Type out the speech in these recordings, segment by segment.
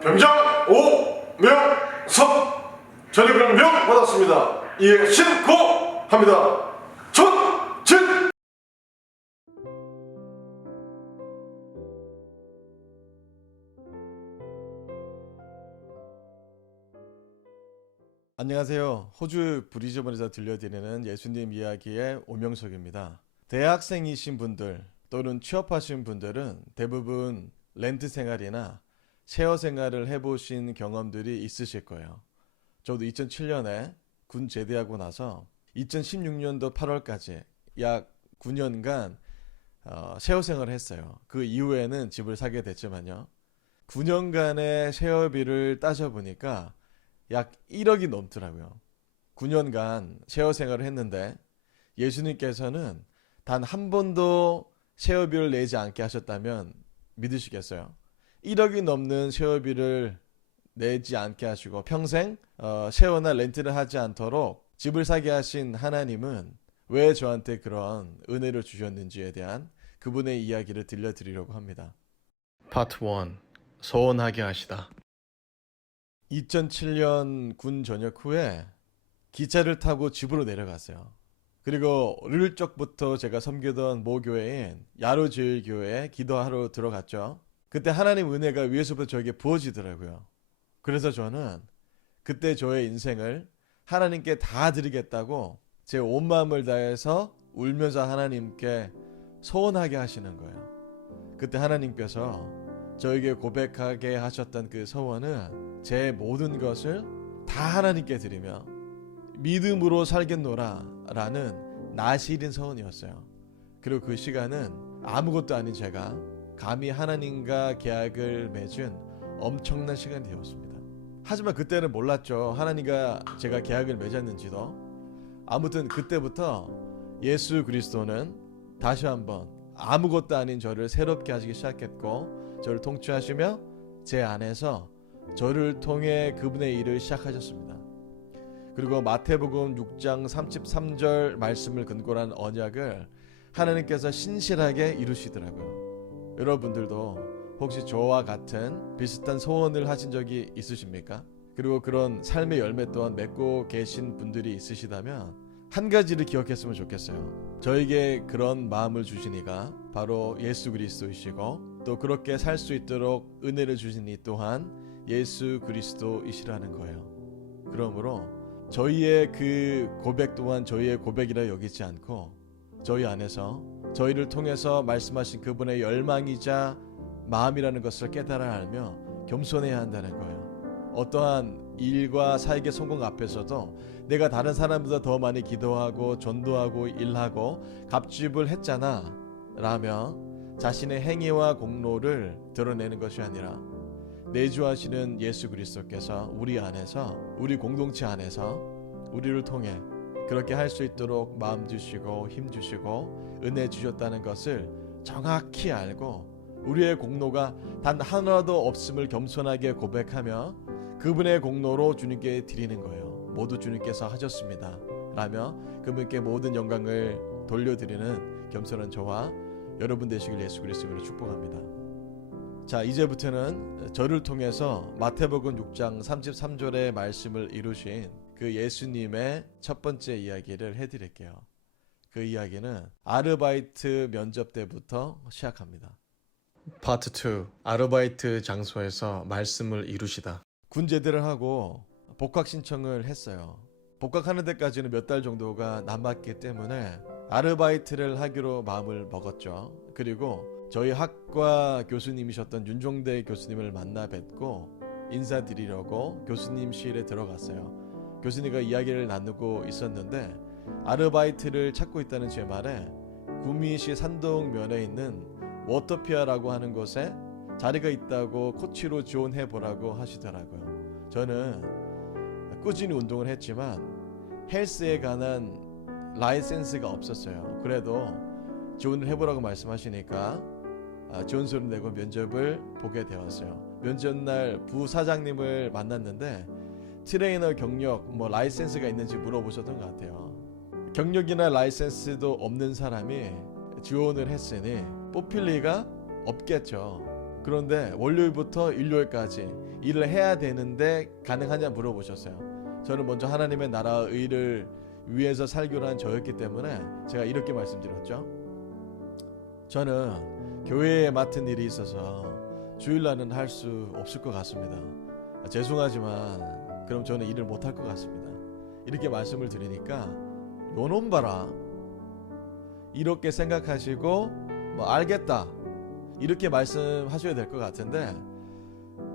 병장 오명섭 전리병 명 받았습니다. 이에 신고 합니다. 전진 안녕하세요. 호주 브리즈번에서 들려드리는 예수님 이야기의 오명석입니다. 대학생이신 분들 또는 취업하신 분들은 대부분 렌트 생활이나 쉐어 생활을 해보신 경험들이 있으실 거예요. 저도 2007년에 군 제대하고 나서 2016년도 8월까지 약 9년간 어, 쉐어 생활을 했어요. 그 이후에는 집을 사게 됐지만요. 9년간의 쉐어비를 따져보니까 약 1억이 넘더라고요. 9년간 쉐어 생활을 했는데 예수님께서는 단 한 번도 쉐어비를 내지 않게 하셨다면 믿으시겠어요? 1억이 넘는 쉐어비를 내지 않게 하시고 평생 어, 쉐어나 렌트를 하지 않도록 집을 사게 하신 하나님은 왜 저한테 그런 은혜를 주셨는지에 대한 그분의 이야기를 들려드리려고 합니다. 파트 1 소원하게 하시다 2007년 군 전역 후에 기차를 타고 집으로 내려갔어요. 그리고 어릴 적부터 제가 섬기던 모교회인 야로제일교회에 기도하러 들어갔죠. 그때 하나님 은혜가 위에서부터 저에게 부어지더라고요. 그래서 저는 그때 저의 인생을 하나님께 다 드리겠다고 제 온 마음을 다해서 울면서 하나님께 소원하게 하시는 거예요. 그때 하나님께서 저에게 고백하게 하셨던 그 소원은 제 모든 것을 다 하나님께 드리며 믿음으로 살겠노라 라는 나시린 소원이었어요. 그리고 그 시간은 아무것도 아닌 제가 감히 하나님과 계약을 맺은 엄청난 시간이 되었습니다. 하지만 그때는 몰랐죠. 하나님과 제가 계약을 맺었는지도. 아무튼 그때부터 예수 그리스도는 다시 한번 아무것도 아닌 저를 새롭게 하시기 시작했고 저를 통치하시며 제 안에서 저를 통해 그분의 일을 시작하셨습니다. 그리고 마태복음 6장 33절 말씀을 근거로 한 언약을 하나님께서 신실하게 이루시더라고요. 여러분들도 혹시 저와 같은 비슷한 소원을 하신 적이 있으십니까? 그리고 그런 삶의 열매 또한 맺고 계신 분들이 있으시다면 한 가지를 기억했으면 좋겠어요. 저에게 그런 마음을 주신 이가 바로 예수 그리스도이시고 또 그렇게 살 수 있도록 은혜를 주신 이 또한 예수 그리스도이시라는 거예요. 그러므로 저희의 그 고백 또한 저희의 고백이라 여기지 않고 저희 안에서 저희를 통해서 말씀하신 그분의 열망이자 마음이라는 것을 깨달아 알며 겸손해야 한다는 거예요. 어떠한 일과 사역의 성공 앞에서도 내가 다른 사람보다 더 많이 기도하고 전도하고 일하고 갑집을 했잖아 라며 자신의 행위와 공로를 드러내는 것이 아니라 내주하시는 예수 그리스도께서 우리 안에서 우리 공동체 안에서 우리를 통해 그렇게 할 수 있도록 마음 주시고 힘 주시고 은혜 주셨다는 것을 정확히 알고 우리의 공로가 단 하나도 없음을 겸손하게 고백하며 그분의 공로로 주님께 드리는 거예요. 모두 주님께서 하셨습니다. 라며 그분께 모든 영광을 돌려드리는 겸손한 저와 여러분 되시길 예수 그리스도로 축복합니다. 자, 이제부터는 저를 통해서 마태복음 6장 33절의 말씀을 이루신 그 예수님의 첫 번째 이야기를 해 드릴게요. 그 이야기는 아르바이트 면접 때부터 시작합니다. 파트 2 아르바이트 장소에서 말씀을 이루시다. 군 제대를 하고 복학 신청을 했어요. 복학하는 데까지는 몇 달 정도가 남았기 때문에 아르바이트를 하기로 마음을 먹었죠. 그리고 저희 학과 교수님이셨던 윤종대 교수님을 만나 뵙고 인사드리려고 교수님실에 들어갔어요. 교수님과 이야기를 나누고 있었는데 아르바이트를 찾고 있다는 제 말에 구미시 산동면에 있는 워터피아라고 하는 곳에 자리가 있다고 코치로 지원해 보라고 하시더라고요. 저는 꾸준히 운동을 했지만 헬스에 관한 라이센스가 없었어요. 그래도 지원을 해보라고 말씀하시니까 아, 지원서를 내고 면접을 보게 되었어요. 면접 날 부사장님을 만났는데 트레이너 경력 뭐 라이센스가 있는지 물어보셨던 것 같아요. 경력이나 라이센스도 없는 사람이 지원을 했으니 뽑힐 리가 없겠죠. 그런데 월요일부터 일요일까지 일을 해야 되는데 가능하냐 물어보셨어요. 저는 먼저 하나님의 나라 의 를 위해서 살기로 한 저였기 때문에 제가 이렇게 말씀드렸죠. 저는 교회에 맡은 일이 있어서 주일날은 할 수 없을 것 같습니다. 아, 죄송하지만 그럼 저는 일을 못할 것 같습니다. 이렇게 말씀을 드리니까 요놈 봐라. 이렇게 생각하시고 뭐 알겠다. 이렇게 말씀하셔야 될 것 같은데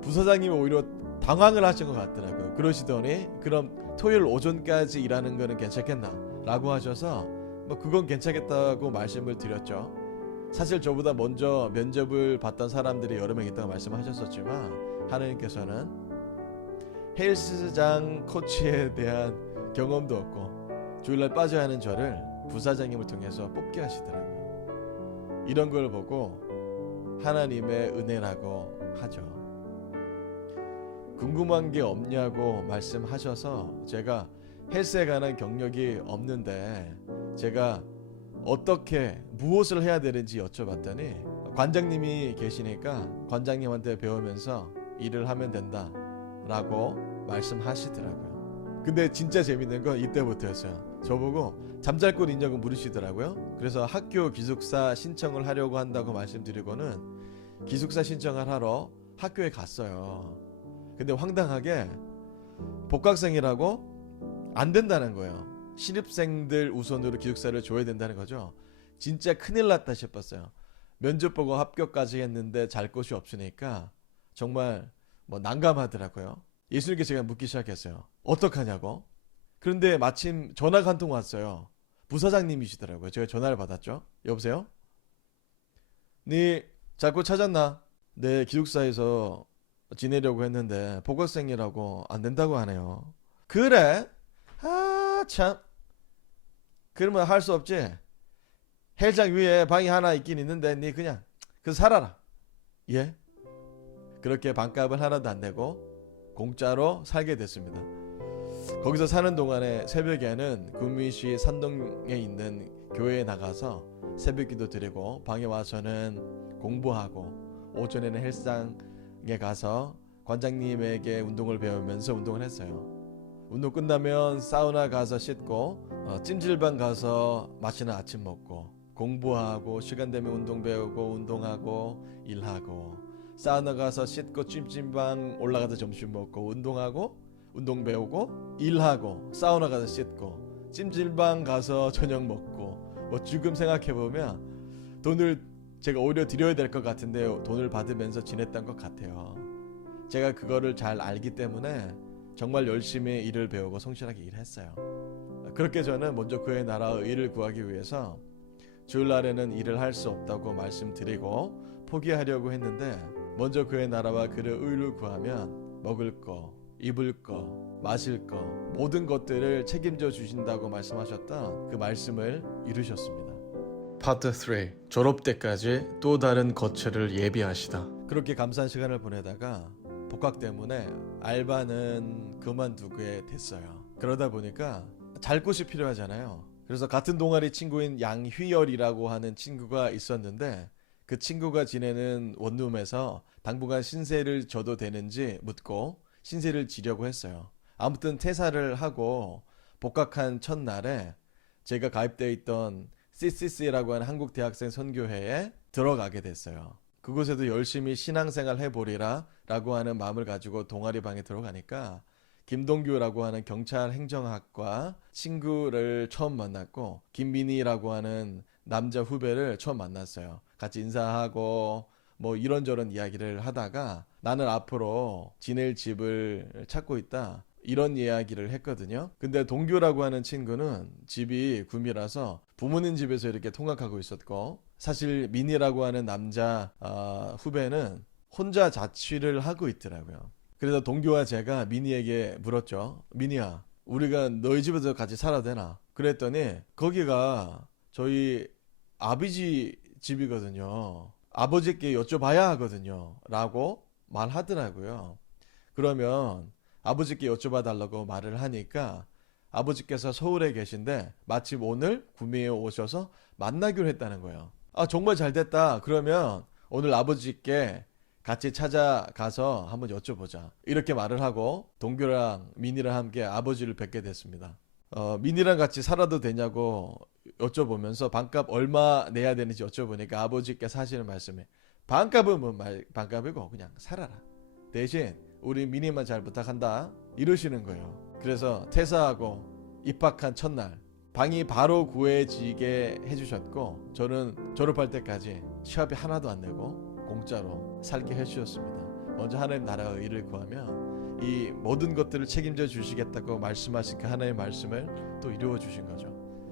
부사장님이 오히려 당황을 하신 것 같더라고요. 그러시더니 그럼 토요일 오전까지 일하는 거는 괜찮겠나? 라고 하셔서 뭐 그건 괜찮겠다고 말씀을 드렸죠. 사실 저보다 먼저 면접을 봤던 사람들이 여러 명 있다고 말씀하셨었지만 하나님께서는 헬스장 코치에 대한 경험도 없고 주일날 빠져야 하는 저를 부사장님을 통해서 뽑게 하시더라고요. 이런 걸 보고 하나님의 은혜라고 하죠. 궁금한 게 없냐고 말씀하셔서 제가 헬스에 관한 경력이 없는데 제가 어떻게 무엇을 해야 되는지 여쭤봤더니 관장님이 계시니까 관장님한테 배우면서 일을 하면 된다 라고 말씀하시더라고요. 근데 진짜 재밌는 건 이때부터였어요. 저보고 잠잘꾼 인냐고 물으시더라고요. 그래서 학교 기숙사 신청을 하려고 한다고 말씀드리고는 기숙사 신청을 하러 학교에 갔어요. 근데 황당하게 복학생이라고 안 된다는 거예요. 신입생들 우선으로 기숙사를 줘야 된다는 거죠. 진짜 큰일 났다 싶었어요. 면접 보고 합격까지 했는데 잘 곳이 없으니까 정말 뭐 난감하더라고요. 예수님께 제가 묻기 시작했어요. 어떡하냐고. 그런데 마침 전화가 한 통 왔어요. 부사장님이시더라고요. 제가 전화를 받았죠. 여보세요? 네 자꾸 찾았나? 네 기숙사에서 지내려고 했는데 복학생이라고 안 된다고 하네요. 그래? 아 참. 그러면 할 수 없지. 헬장 위에 방이 하나 있긴 있는데 네 그냥 그 살아라. 예? 그렇게 반값을 하나도 안 내고 공짜로 살게 됐습니다. 거기서 사는 동안에 새벽에는 구미시 산동에 있는 교회에 나가서 새벽기도 드리고 방에 와서는 공부하고 오전에는 헬스장에 가서 관장님에게 운동을 배우면서 운동을 했어요. 운동 끝나면 사우나 가서 씻고 어, 찜질방 가서 맛있는 아침 먹고 공부하고 시간 되면 운동 배우고 운동하고 일하고 사우나 가서 씻고 찜질방 올라가서 점심 먹고 운동하고 운동 배우고 일하고 사우나 가서 씻고 찜질방 가서 저녁 먹고 뭐 지금 생각해 보면 돈을 제가 오히려 드려야 될 것 같은데 돈을 받으면서 지냈던 것 같아요. 제가 그거를 잘 알기 때문에 정말 열심히 일을 배우고 성실하게 일했어요. 그렇게 저는 먼저 그의 나라의 일을 구하기 위해서 주일날에는 일을 할 수 없다고 말씀드리고 포기하려고 했는데 먼저 그의 나라와 그의 의를 구하면 먹을 거, 입을 거, 마실 거 모든 것들을 책임져 주신다고 말씀하셨던 그 말씀을 이루셨습니다. 파트 3 졸업 때까지 또 다른 거처를 예비하시다. 그렇게 감사한 시간을 보내다가 복학 때문에 알바는 그만두게 됐어요. 그러다 보니까 잘 곳이 필요하잖아요. 그래서 같은 동아리 친구인 양휘열이라고 하는 친구가 있었는데 그 친구가 지내는 원룸에서 당분간 신세를 져도 되는지 묻고 신세를 지려고 했어요. 아무튼 퇴사를 하고 복학한 첫날에 제가 가입되어 있던 CCC라고 하는 한국 대학생 선교회에 들어가게 됐어요. 그곳에도 열심히 신앙생활 해보리라 라고 하는 마음을 가지고 동아리 방에 들어가니까 김동규라고 하는 경찰 행정학과 친구를 처음 만났고 김민희라고 하는 남자 후배를 처음 만났어요. 같이 인사하고 뭐 이런저런 이야기를 하다가 나는 앞으로 지낼 집을 찾고 있다. 이런 이야기를 했거든요. 근데 동규라고 하는 친구는 집이 구미라서 부모님 집에서 이렇게 통학하고 있었고 사실 민이라고 하는 남자 어, 후배는 혼자 자취를 하고 있더라고요. 그래서 동규와 제가 민이에게 물었죠. 민이야, 우리가 너희 집에서 같이 살아도 되나? 그랬더니 거기가 저희 아버지 집이거든요. 아버지께 여쭤봐야 하거든요. 라고 말하더라고요. 그러면 아버지께 여쭤봐 달라고 말을 하니까 아버지께서 서울에 계신데 마침 오늘 구미에 오셔서 만나기로 했다는 거예요. 아, 정말 잘 됐다. 그러면 오늘 아버지께 같이 찾아가서 한번 여쭤보자. 이렇게 말을 하고 동규랑 민이랑 함께 아버지를 뵙게 됐습니다. 어, 민이랑 같이 살아도 되냐고 여쭤보면서 반값 얼마 내야 되는지 여쭤보니까 아버지께서 하시는 말씀이 반값은 뭐 말, 반값이고 그냥 살아라. 대신 우리 민이만 잘 부탁한다. 이러시는 거예요. 그래서 퇴사하고 입학한 첫날 방이 바로 구해지게 해주셨고 저는 졸업할 때까지 시합이 하나도 안 내고 공짜로 살게 해주셨습니다. 먼저 하나님 나라의 일을 구하면 이 모든 것들을 책임져 주시겠다고 말씀하신 그 하나님의 말씀을 또 이루어 주신 거죠.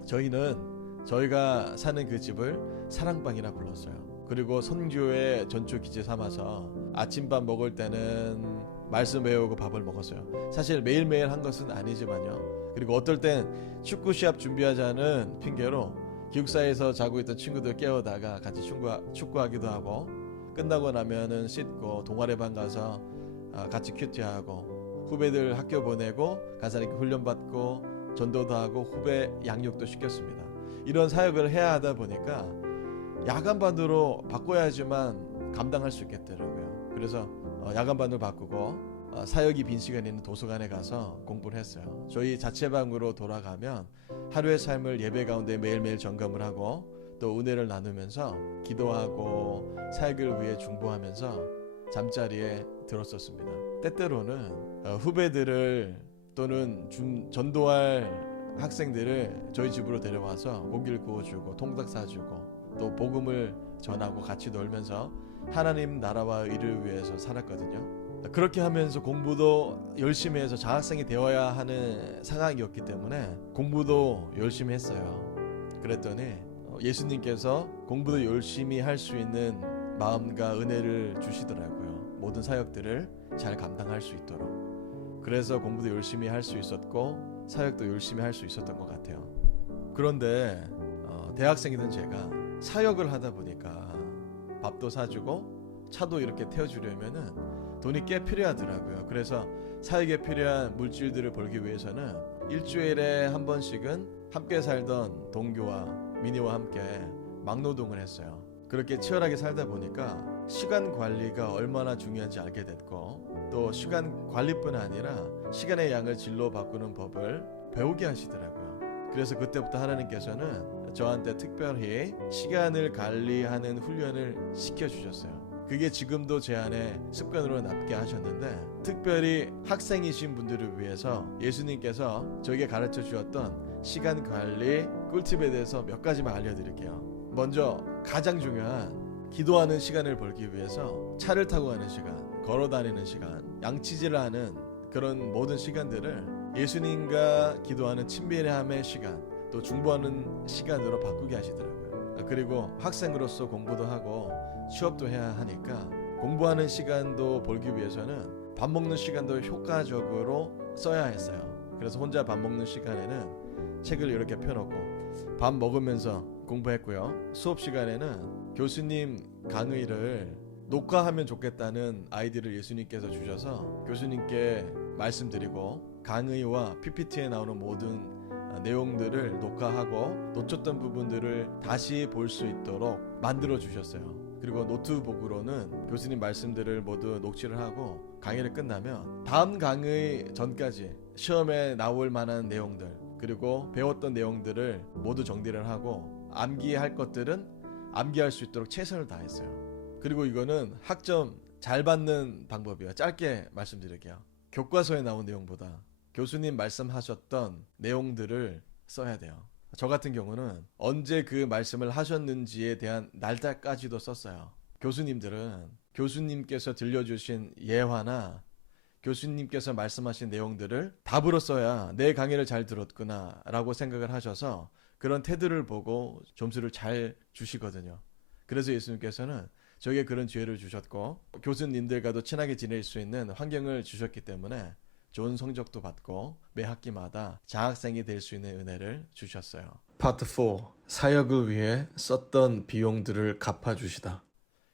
저희는 저희가 사는 그 집을 사랑방이라 불렀어요. 그리고 선교의 전초 기재 삼아서 아침밥 먹을 때는 말씀 외우고 밥을 먹었어요. 사실 매일매일 한 것은 아니지만요. 그리고 어떨 땐 축구 시합 준비하자는 핑계로 기숙사에서 자고 있던 친구들 깨우다가 같이 축구, 축구 하기도 하고 끝나고 나면은 씻고 동아리반 가서 아, 같이 큐티하고 후배들 학교 보내고 가서 이렇게 훈련 받고 전도도 하고 후배 양육도 시켰습니다. 이런 사역을 해야 하다 보니까 야간반으로 바꿔야지만 감당할 수 있겠더라고요. 그래서 어, 야간반으로 바꾸고 어, 사역이 빈 시간에 있는 도서관에 가서 공부를 했어요. 저희 자체방으로 돌아가면 하루의 삶을 예배 가운데 매일매일 점검을 하고 또 은혜를 나누면서 기도하고 사역을 위해 중보하면서 잠자리에 들었었습니다. 때때로는 어, 후배들을 또는 중, 전도할 학생들을 저희 집으로 데려와서 고기를 구워주고 통닭 사주고 또 복음을 전하고 같이 놀면서 하나님 나라와 일을 위해서 살았거든요. 그렇게 하면서 공부도 열심히 해서 장학생이 되어야 하는 상황이었기 때문에 공부도 열심히 했어요. 그랬더니 어, 예수님께서 공부도 열심히 할 수 있는 마음과 은혜를 주시더라고요. 모든 사역들을 잘 감당할 수 있도록. 그래서 공부도 열심히 할 수 있었고 사역도 열심히 할 수 있었던 것 같아요. 그런데 어, 대학생이던 제가 사역을 하다 보니까 밥도 사주고 차도 이렇게 태워주려면은 돈이 꽤 필요하더라고요. 그래서 사역에 필요한 물질들을 벌기 위해서는 일주일에 한 번씩은 함께 살던 동교와 미니와 함께 막노동을 했어요. 그렇게 치열하게 살다 보니까 시간 관리가 얼마나 중요한지 알게 됐고 또 시간 관리뿐 아니라 시간의 양을 질로 바꾸는 법을 배우게 하시더라고요. 그래서 그때부터 하나님께서는 저한테 특별히 시간을 관리하는 훈련을 시켜 주셨어요. 그게 지금도 제 안에 습관으로 남게 하셨는데 특별히 학생이신 분들을 위해서 예수님께서 저에게 가르쳐 주었던 시간 관리 꿀팁에 대해서 몇 가지만 알려드릴게요. 먼저 가장 중요한 기도하는 시간을 벌기 위해서 차를 타고 가는 시간, 걸어 다니는 시간, 양치질을 하는 그런 모든 시간들을 예수님과 기도하는 친밀함의 시간, 또 중보하는 시간으로 바꾸게 하시더라고요. 아, 그리고 학생으로서 공부도 하고 취업도 해야 하니까 공부하는 시간도 벌기 위해서는 밥 먹는 시간도 효과적으로 써야 했어요. 그래서 혼자 밥 먹는 시간에는 책을 이렇게 펴놓고 밥 먹으면서 공부했고요. 수업 시간에는 교수님 강의를 녹화하면 좋겠다는 아이디를 예수님께서 주셔서 교수님께 말씀드리고 강의와 PPT에 나오는 모든 아, 내용들을 녹화하고 놓쳤던 부분들을 다시 볼 수 있도록 만들어 주셨어요. 그리고 노트북으로는 교수님 말씀들을 모두 녹취를 하고 강의를 끝나면 다음 강의 전까지 시험에 나올 만한 내용들 그리고 배웠던 내용들을 모두 정리를 하고 암기할 것들은 암기할 수 있도록 최선을 다했어요. 그리고 이거는 학점 잘 받는 방법이에요. 짧게 말씀드릴게요. 교과서에 나온 내용보다 교수님 말씀하셨던 내용들을 써야 돼요. 저 같은 경우는 언제 그 말씀을 하셨는지에 대한 날짜까지도 썼어요. 교수님들은 교수님께서 들려주신 예화나 교수님께서 말씀하신 내용들을 답으로 써야 내 강의를 잘 들었구나 라고 생각을 하셔서 그런 태도를 보고 점수를 잘 주시거든요. 그래서 예수님께서는 저에게 그런 기회를 주셨고 교수님들과도 친하게 지낼 수 있는 환경을 주셨기 때문에 좋은 성적도 받고 매 학기마다 장학생이 될 수 있는 은혜를 주셨어요. 파트 4 사역을 위해 썼던 비용들을 갚아주시다.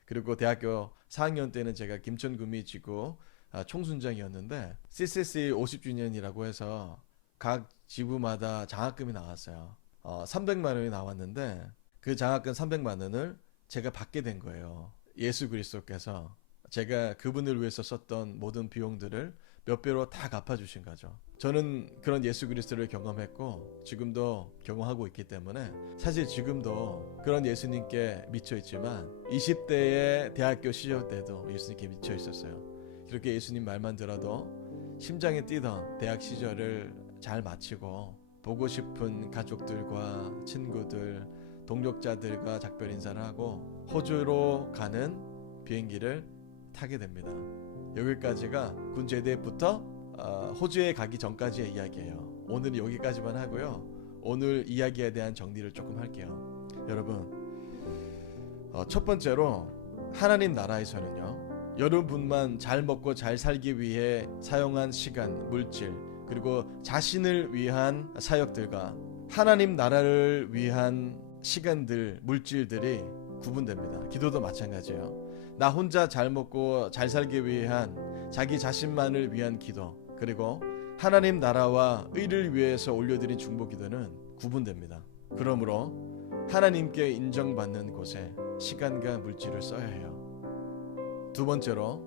그리고 대학교 4학년 때는 제가 김천구미 지구 아, 총순장이었는데 CCC 50주년이라고 해서 각 지부마다 장학금이 나왔어요. 어, 300만 원이 나왔는데 그 장학금 300만 원을 제가 받게 된 거예요. 예수 그리스도께서 제가 그분을 위해서 썼던 모든 비용들을 몇 배로 다 갚아주신 거죠. 저는 그런 예수 그리스도를 경험했고 지금도 경험하고 있기 때문에 사실 지금도 그런 예수님께 미쳐 있지만 20대의 대학교 시절 때도 예수님께 미쳐 있었어요. 그렇게 예수님 말만 들어도 심장이 뛰던 대학 시절을 잘 마치고 보고 싶은 가족들과 친구들, 동력자들과 작별 인사를 하고 호주로 가는 비행기를 타게 됩니다. 여기까지가 군 제대부터 어, 호주에 가기 전까지의 이야기예요. 오늘 여기까지만 하고요. 오늘 이야기에 대한 정리를 조금 할게요. 여러분, 어, 첫 번째로 하나님 나라에서는요. 여러분만 잘 먹고 잘 살기 위해 사용한 시간, 물질, 그리고 자신을 위한 사역들과 하나님 나라를 위한 시간들, 물질들이 구분됩니다. 기도도 마찬가지예요. 나 혼자 잘 먹고 잘 살기 위한 자기 자신만을 위한 기도 그리고 하나님 나라와 의를 위해서 올려드린 중보 기도는 구분됩니다. 그러므로 하나님께 인정받는 곳에 시간과 물질을 써야 해요. 두 번째로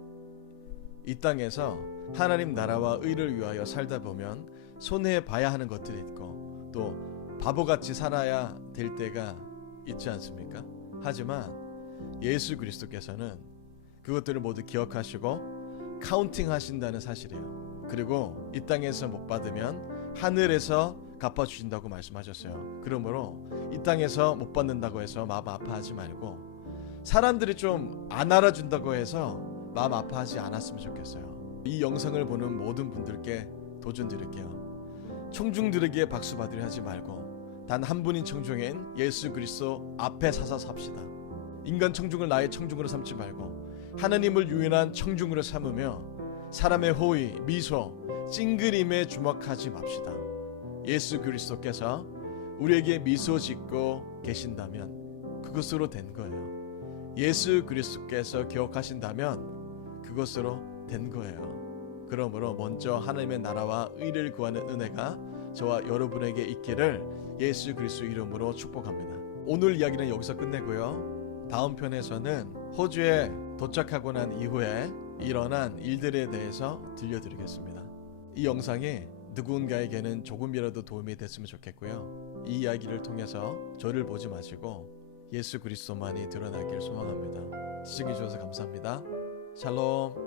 이 땅에서 하나님 나라와 의를 위하여 살다 보면 손해 봐야 하는 것들이 있고 또 바보같이 살아야 될 때가 있지 않습니까? 하지만 예수 그리스도께서는 그것들을 모두 기억하시고 카운팅 하신다는 사실이에요. 그리고 이 땅에서 못 받으면 하늘에서 갚아 주신다고 말씀하셨어요. 그러므로 이 땅에서 못 받는다고 해서 마음 아파하지 말고 사람들이 좀 안 알아준다고 해서 마음 아파하지 않았으면 좋겠어요. 이 영상을 보는 모든 분들께 도전 드릴게요. 청중들에게 박수 받으려 하지 말고 단 한 분인 청중인 예수 그리스도 앞에 서서 삽시다. 인간 청중을 나의 청중으로 삼지 말고 하나님을 유일한 청중으로 삼으며 사람의 호의, 미소, 찡그림에 주목하지 맙시다. 예수 그리스도께서 우리에게 미소 짓고 계신다면 그것으로 된 거예요. 예수 그리스도께서 기억하신다면 그것으로 된 거예요. 그러므로 먼저 하나님의 나라와 의를 구하는 은혜가 저와 여러분에게 있기를 예수 그리스도 이름으로 축복합니다. 오늘 이야기는 여기서 끝내고요. 다음 편에서는 호주에 도착하고 난 이후에 일어난 일들에 대해서 들려드리겠습니다. 이 영상이 누군가에게는 조금이라도 도움이 됐으면 좋겠고요. 이 이야기를 통해서 저를 보지 마시고 예수 그리스도만이 드러나길 소망합니다. 시청해 주셔서 감사합니다. 샬롬.